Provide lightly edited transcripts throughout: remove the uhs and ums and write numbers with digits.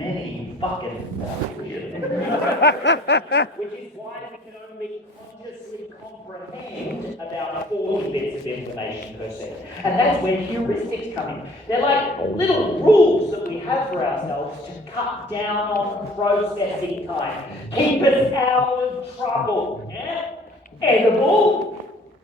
many fucking versions. Which is why we can only consciously comprehend about 40 bits of information per second. And that's where heuristics come in. They're like little rules that we have for ourselves to cut down on processing time. Keep us out of trouble. Yeah? Edible,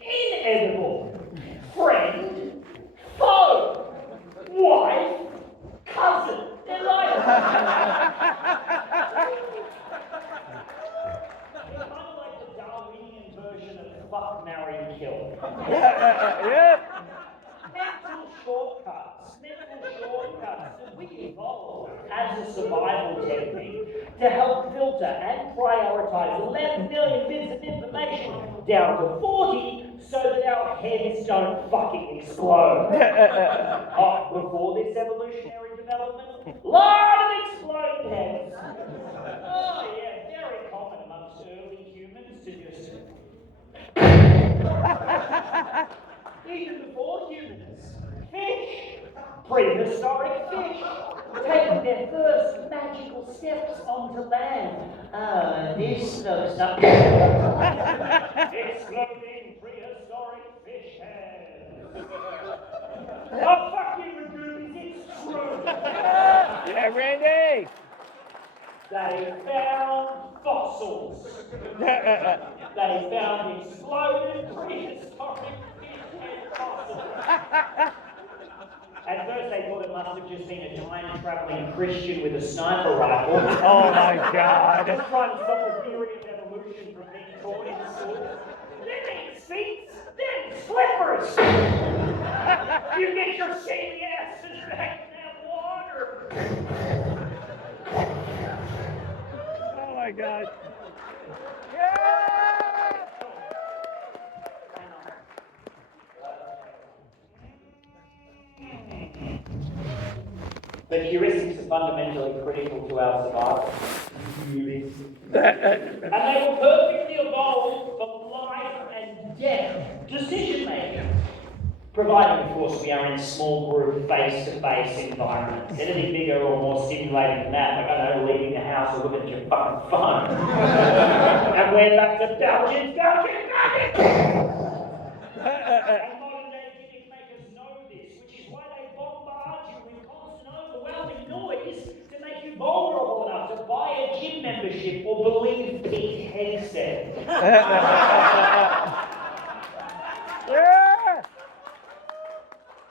inedible. Friend, foe, wife, cousin. They're like... Fuck, marry, kill. Yeah. Mental shortcuts that we evolved as a survival technique to help filter and prioritize 11 million bits of information down to 40 so that our heads don't fucking explode. Before this evolutionary development, lot of exploding heads. Oh yeah, very common amongst early humans to just... Even before humans, fish, prehistoric fish, taking their first magical steps onto land. This looks up. Exploding prehistoric fish heads. Oh, fuck you, Magoobies, it's true. Yeah, Randy. They found fossils. They found exploded prehistoric fish head fossils. At first they thought it must have just been a time-traveling Christian with a sniper rifle. Oh my God. Just trying to stop the theory of evolution from being taught in school. Then eat feet, then slippers. You get your shaving asses back in that water. Oh my God. Yeah! But heuristics are fundamentally critical to our survival. And they were perfectly evolved for life and death decision making. Provided, of course, we are in small group, face-to-face environments. Anything bigger or more stimulating than that, like, I don't know, leaving the house or looking at your fucking phone. And we're back to Belgians. And modern day gimmick makers know this, which is why they bombard you with constant overwhelming noise to make you vulnerable enough to buy a gym membership or believe Pete Hegseth. Yeah!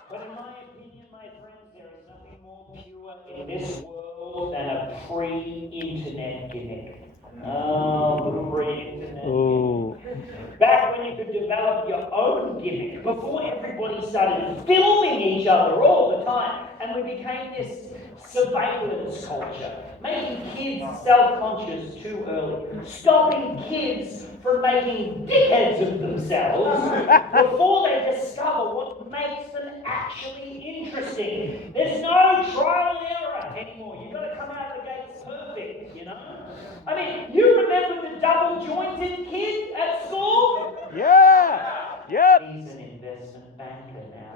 But in my opinion, my friends, there is nothing more pure in this world than a pre-internet gimmick. Oh, the pre-internet gimmick. Back when you could develop your own gimmick, before everybody started filming each other all the time, and we became this surveillance culture, making kids self-conscious too early, stopping kids from making dickheads of themselves before they discover what makes them actually interesting. There's no trial and error anymore. You've got to come out of the gates perfect, you know? I mean, you remember the double-jointed kid at school? Yeah! Yep! He's an investment banker now.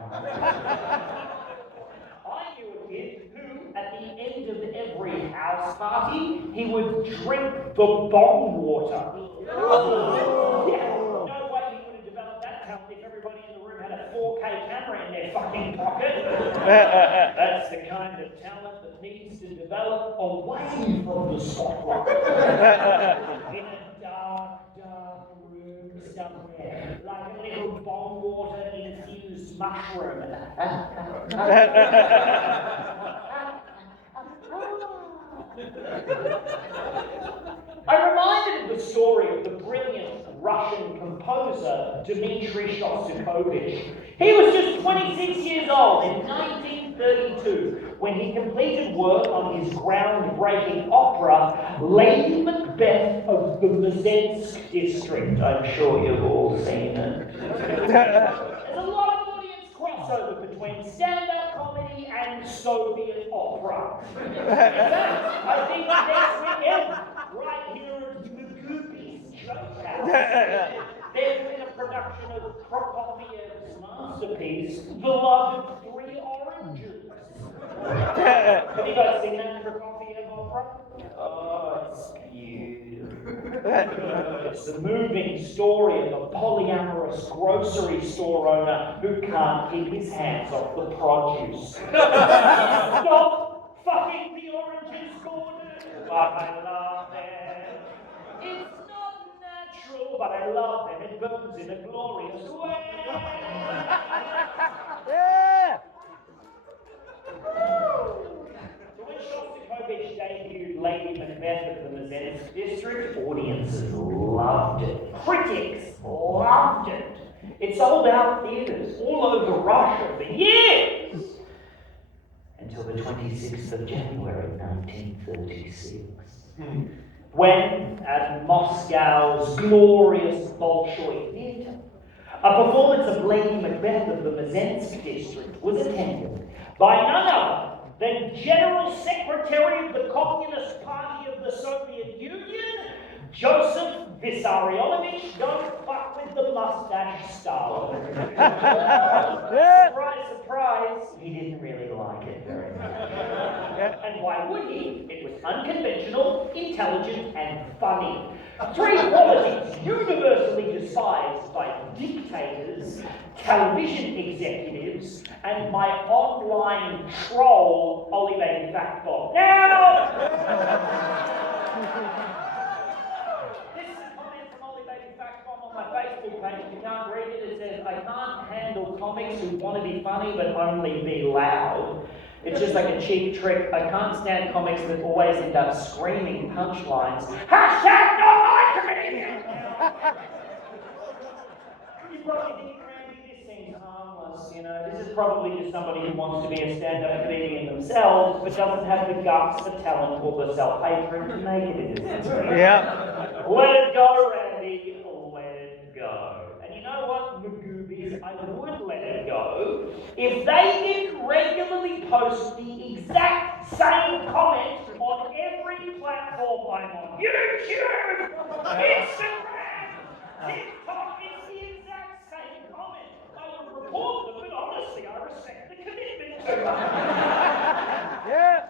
I knew a kid who, at the end of every house party, he would drink the bong water. Yeah, no way he would have developed that talent if everybody in the room had a 4K camera in their fucking pocket. That's the kind of talent that needs to develop away from the spotlight. In a dark room somewhere, like a little bong water infused mushroom. I'm reminded of the story of the brilliant Russian composer Dmitri Shostakovich. He was just 26 years old in 1932 when he completed work on his groundbreaking opera, Lady Macbeth of the Mzensk district. I'm sure you've all seen it. There's a lot of audience crossover between stand-up comedy and Soviet opera. In fact, I think next weekend, right here at Magoobies Joke House, there's been a production of Prokofiev's masterpiece, The Love of Three Oranges. Have you guys seen that Prokofiev Oh, it's beautiful. It's the moving story of a polyamorous grocery store owner who can't keep his hands off the produce. Stop fucking the oranges, Gordon! But I love them. It's not natural, but I love them. It burns in a glorious way. Yeah! So when Shostakovich debuted Lady Macbeth of the Mazensk district, audiences loved it. Critics loved it. It sold out theatres all over Russia for years. Until the 26th of January 1936. When, at Moscow's glorious Bolshoi Theatre, a performance of Lady Macbeth of the Mazensk district was attended by none other than General Secretary of the Communist Party of the Soviet Union, Joseph Vissarionovich, don't fuck with the mustache Stalin. Surprise, surprise, he didn't really like it very much. And why would he? It was unconventional, intelligent, and funny. Three qualities universally despised by dictators, television executives, and my online troll, Ollie Baby Factbomb. Now! This is a comment from Ollie Baby Factbomb on my Facebook page. If you can't read it, it says, I can't handle comics who want to be funny but only be loud. It's just like a cheap trick. I can't stand comics that always end up screaming punchlines. Hashtag not my comedian! You probably think, Randy, this seems harmless, you know. This is probably just somebody who wants to be a stand-up comedian themselves, but doesn't have the guts, the talent, or the self-hatred to make it in this. Yeah. Let it go, Randy. Let it go. And you know what, Magoobies? I would let it go if they didn't regularly post the exact same comment on every platform I'm on. YouTube! Instagram! TikTok! It's the exact same comment. I would report them, but honestly, I respect the commitment to them. Yeah.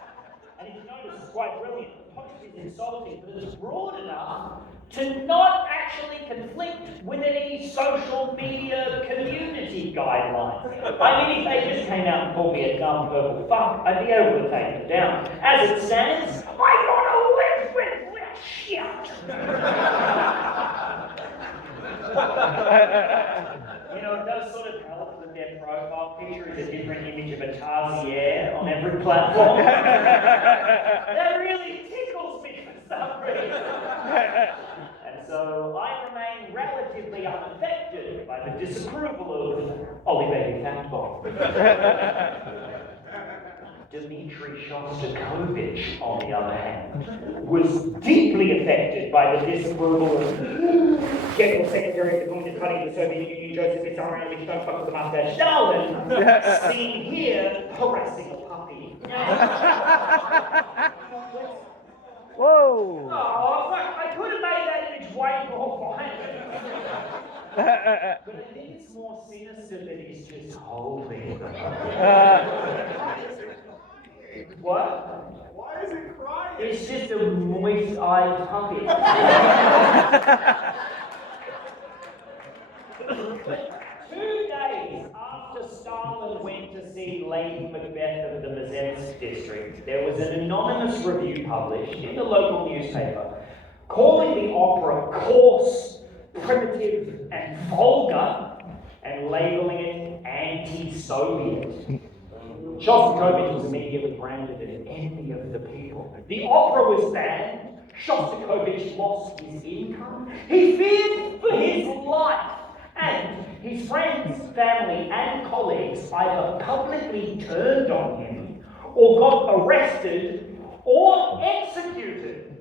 And if you notice, it's quite brilliant. The post is insulting, but it's broad enough to not actually conflict with any social media community guidelines. I mean, if they just came out and called me a dumb purple fuck, I'd be able to take them down. As it stands, I want to live with this shit. You know, it does sort of help that their profile picture is a different image of a Tarsier on every platform. That really tickles me for some reason. And so I remain relatively unaffected by the disapproval of Ollie Baby Factbomb. Dmitry Shostakovich, on the other hand, was deeply affected by the disapproval of General Secretary of the Communist Party of the Soviet Union, Joseph Vissarionovich, don't fuck with the mustache Stalin, seen here harassing a puppy. Whoa. Oh, fuck, I could have made that image way more violent. But I think it's more sinister that he's just holding them. What? Why is it crying? It's just a moist-eyed puppy. 2 days after Stalin went to see Lady Macbeth of the Mazensk district, there was an anonymous review published in the local newspaper calling the opera coarse, primitive, and vulgar, and labeling it anti-Soviet. Shostakovich was immediately branded an enemy of the people. The opera was banned. Shostakovich lost his income. He feared for his life. And his friends, family, and colleagues either publicly turned on him, or got arrested, or executed.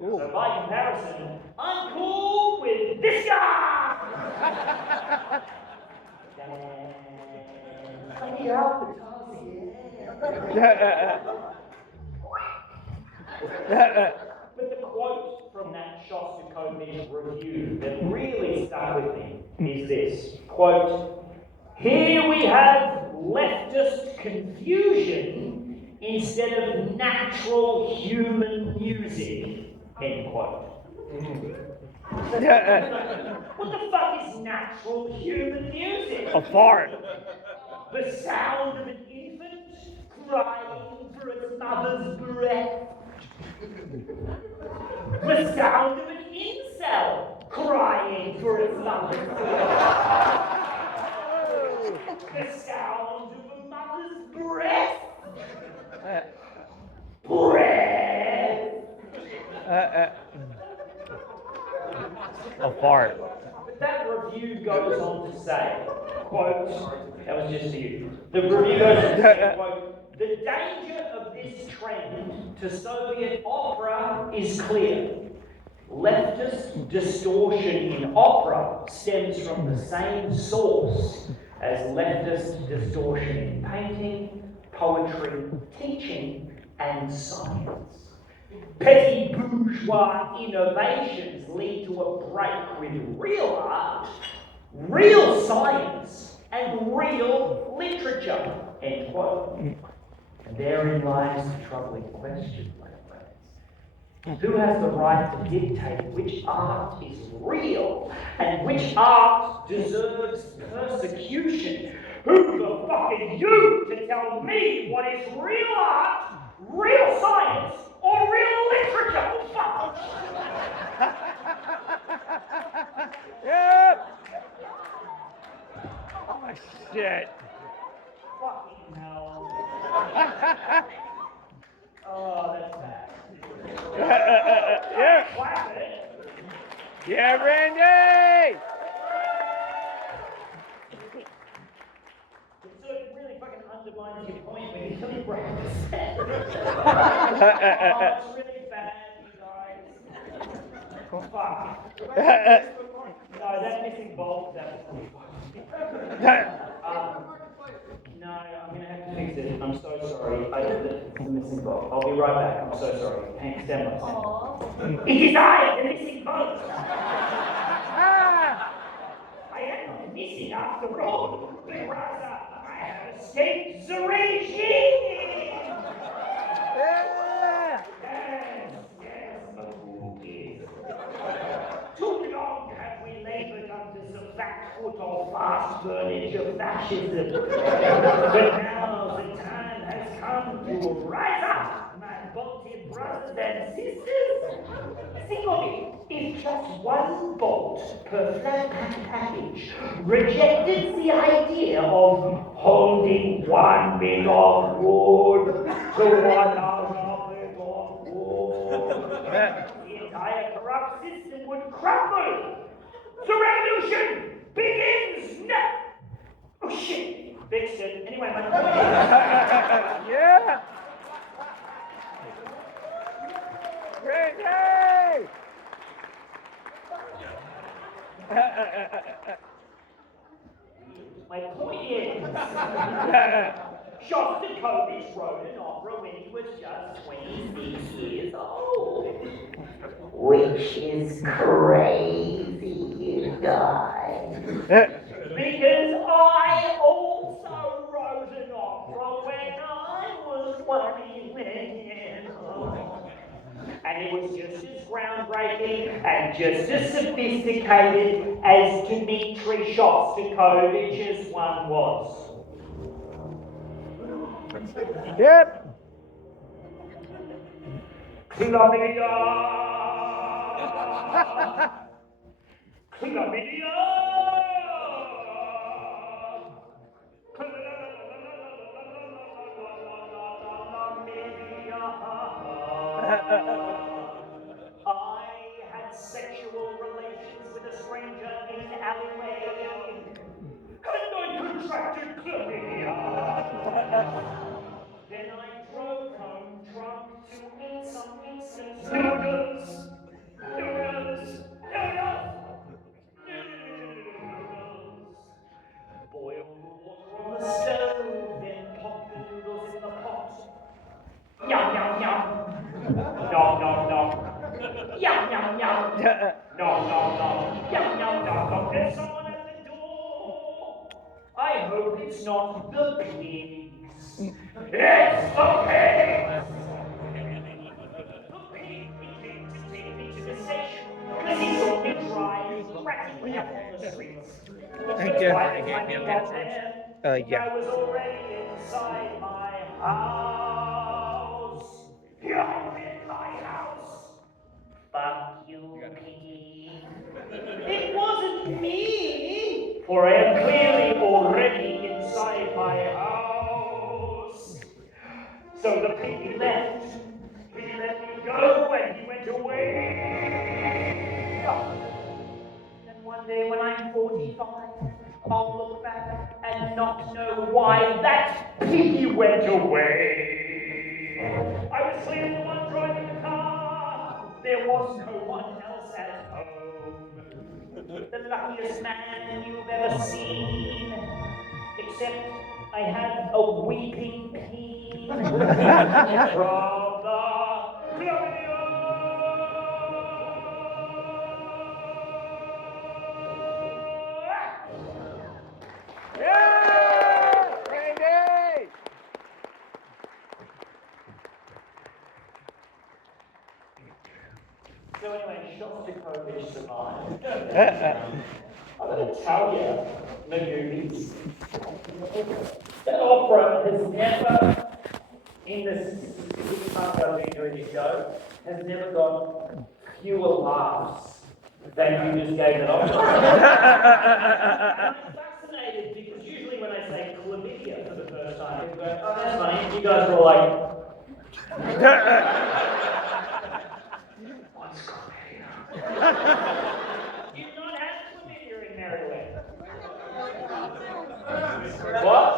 Ooh. So by comparison, I'm cool with this guy! Let me out the But the quote from that Shostakovich review that really stuck with me is this, quote, "Here we have leftist confusion instead of natural human music, end quote. What the fuck is natural human music? A fart. The sound of an infant crying for its mother's breath. The sound of an incel crying for its mother's breath. The sound of a mother's breath. Breath. A fart. That review goes on to say, quote, that was just to you. The review goes on to say, quote, the danger of this trend to Soviet opera is clear. Leftist distortion in opera stems from the same source as leftist distortion in painting, poetry, teaching, and science. Petty bourgeois innovations lead to a break with real art, real science, and real literature, end quote. And therein lies the troubling question, my friends. Who has the right to dictate which art is real and which art deserves persecution? Who the fuck are you to tell me what is real art, real science, or real literature? Fuck! Yep. Oh, shit. Fucking hell. Oh, that's bad. Yeah. Clap it. Yeah, Randy. So it really fucking undermines your point when you tell me what to say. Oh, it's really bad, you guys. Fuck. No, that missing bolt, that was pretty no, I'm gonna have to fix it. I'm so sorry. The missing bolt. I'll be right back. I'm so sorry. Hank, stand by. It is I, the missing bolt. I am not missing after all, but rather I have escaped the regime. Yes, the fool is. Too long have we labored under the back foot of fast furniture fascism. But now the time has come to rise up, my bolted brothers and sisters. Think of it, if just one bolt per flat pack package rejected the idea of holding one bit of wood to one other bit of wood, the entire corrupt system would crumble. The revolution begins now. Oh shit, fixed it. Anyway, my point is. Yeah. Randy. My point is, Shostakovich wrote an opera when he was just 26 years old. Which is crazy, you guys. Because I also wrote an opera when I was 20 years old. And it was just as groundbreaking and just as sophisticated as Dmitri Shostakovich's one was. Yep. Chlamydia! Chlamydia! I had sexual relations with a stranger in an alleyway, and I contracted chlamydia. Then I drove home drunk to eat some instant noodles. Boil the water on the stove, then pop the noodles in the pot. Yum, yum, yum. Nom, nom, nom. Yum, yum, yum. Nom, nom, nom. Yum, yum, nom, nom. There's someone at the door. I hope it's not the pigs. Yes, okay. The pig came to take me to the station because he saw me driving ratting out on the streets. But by the time he got there, Yeah. I was already inside my house. You're in my house. Fuck you, piggy. It wasn't me, for I am clearly already inside my house. So the piggy left. He let me go and he went away. And one day when I'm 45, I'll look back and not know why that piggy went away. I was clearly the one driving the car. There was no one else at home. The luckiest man you've ever seen. Except I had a weeping peen from the Gloria. Yeah! Randy! So anyway, Shostakovich survived. I'm going to tell you, the movies, that opera has never, in the 6 months I've been doing this show, has never got fewer laughs than you just gave it opera. I'm fascinated because usually when I say chlamydia for the first time, people go, oh, that's funny. You guys are all like, what's chlamydia? You've not had chlamydia in Maryland. What?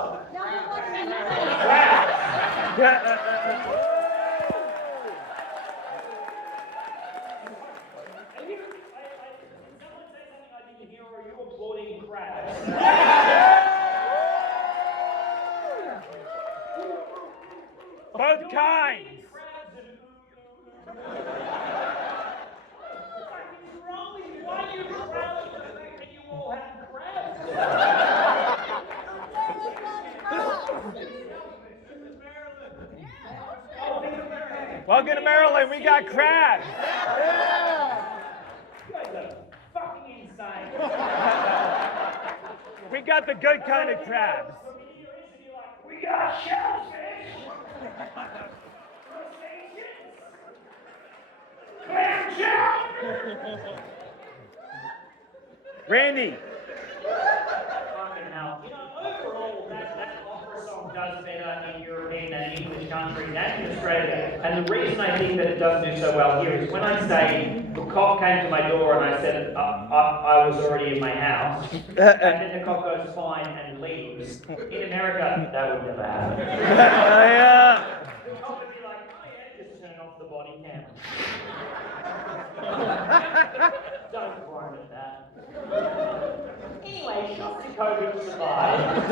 Both kinds. Welcome to Maryland. We got crabs. You guys are fucking insane. We got the good kind of crabs. We got shellfish. Clam chowder. Randy. Fucking hell. You know, overall, that opera song does better in European and English countries and in Australia. And the reason I think that it does do so well here is when I say the cop came to my door and I said I was already in my house, and then the cop goes fine and leaves. In America, that would never happen. The cop would be like, oh yeah, just turn off the body cam. Don't groan at that. Anyway, Shostakovich survived.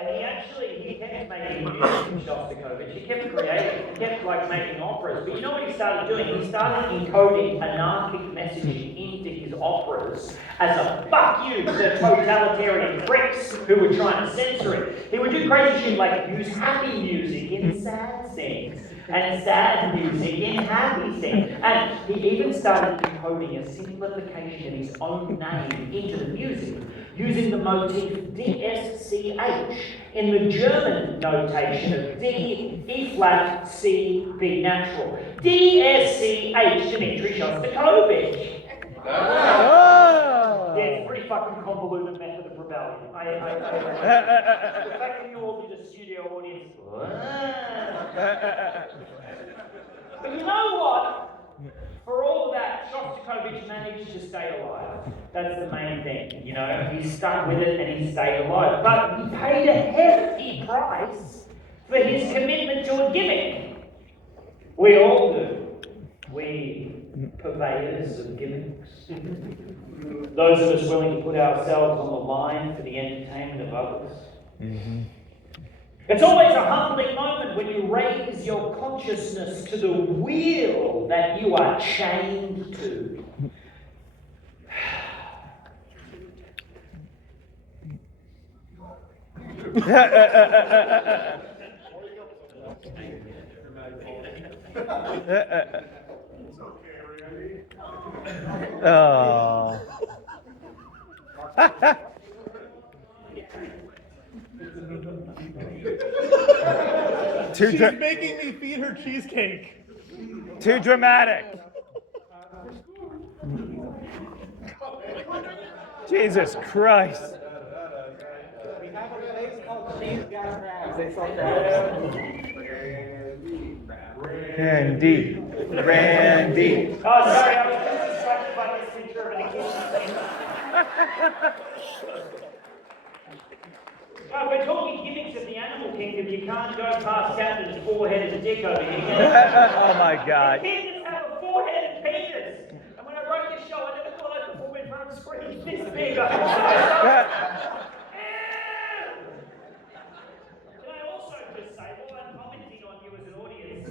And he kept making music in Shostakovich. He kept creating, he kept making operas. But you know what he started doing? He started encoding anarchic messaging into his operas as a fuck you to the totalitarian pricks who were trying to censor it. He would do crazy shit like use happy music in sad scenes and sad music in happy scenes. And he even started encoding a simplification of his own name into the music, using the motif DSCH in the German notation of D, E flat, C, B natural. DSCH, Dmitri Shostakovich. Yeah, it's a pretty fucking convoluted method of rebellion. The fact that you all did a studio audience. But you know what? For all of that, Shostakovich managed to stay alive. That's the main thing, you know. He stuck with it and he stayed alive. But he paid a hefty price for his commitment to a gimmick. We all do. We purveyors of gimmicks. Those of us willing to put ourselves on the line for the entertainment of others. Mm-hmm. It's always a humbling moment when you raise your consciousness to the wheel that you are chained to. Oh. She's making me feed her cheesecake. Too dramatic. Jesus Christ. We have a place called Cheese Got Crabs. They sell crabs. Randy. Randy. Oh, sorry, I was just distracted by this picture of an kitchen. We're talking gimmicks of the animal kingdom. You can't go past Captain's four-headed dick over here. Oh my God. Kittens have a four-headed penis. And when I wrote this show, I never thought I'd perform in front of screens this big. Can I also just say, while I'm commenting on you as an audience,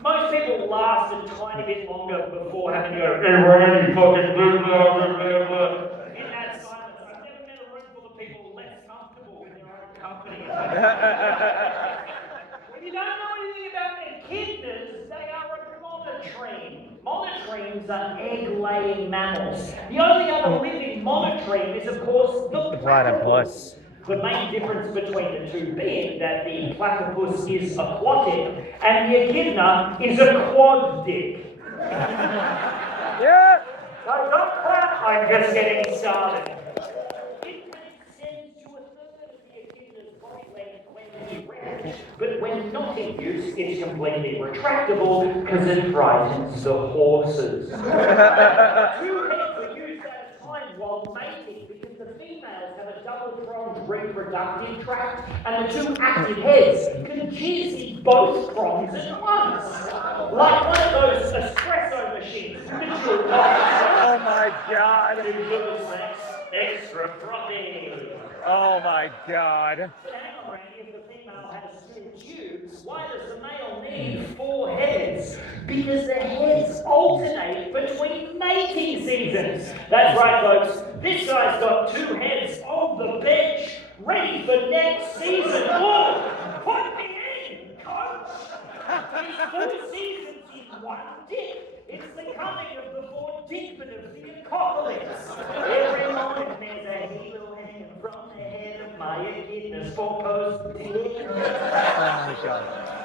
most people last a tiny bit longer before having to go, hey, Randy, fucking blah, blah, blah, blah. In that silence, I've never met a room full of people less comfortable in their own company. If you don't know anything about echidnas, they are a monotreme. Monotremes are egg-laying mammals. The only other living monotreme is, of course, the platypus. The main difference between the two being that the platypus is aquatic and the echidna is a quad dick. Yeah. So don't clap, I'm just getting started. It can extend to a third of the echidna's body length when erect, but when not in use, it's completely retractable because it frightens the horses. Two heads are used at a time while mating because the females have a double-pronged reproductive tract and the two active heads can jizz in both prongs at once. Like one of those espresso machines. Oh my God. Extra frothy. Oh my God. Hang on, Randy, if the female has two tubes, why does the male need four heads? Because the heads alternate between mating seasons. That's right, folks. This guy's got two heads on the bench, ready for next season. Oh, put me in, coach. It's 2 seasons in one dick. It's the coming of the fourth dickman of the apocalypse. Every morning there's a halo hanging from the head of my echidna's four-post dick. Oh my God.